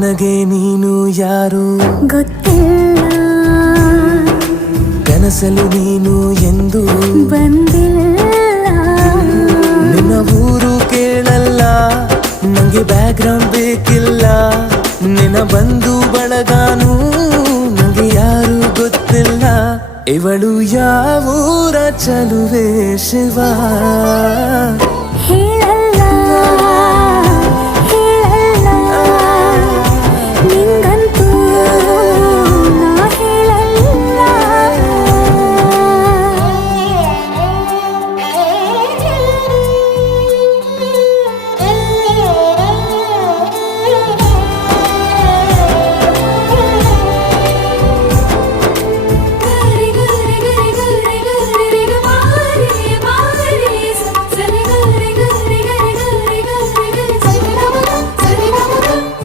ನನಗೆ ನೀನು ಯಾರು ಗೊತ್ತಿಲ್ಲ, ಕನಸಲು ನೀನು ಎಂದು ಬಂದಿಲ್ಲ. ನಿನ್ನ ಊರು ಕೇಳಲ್ಲ, ನಂಗೆ ಬ್ಯಾಕ್ಗ್ರೌಂಡ್ ಬೇಕಿಲ್ಲ. ನಿನ್ನ ಬಂಧು ಬಳಗಾನು ನಂಗೆ ಯಾರು ಗೊತ್ತಿಲ್ಲ. ಇವಳು ಯಾವೂರ ಚಲುವೆ ಶಿವ ಹೇಳ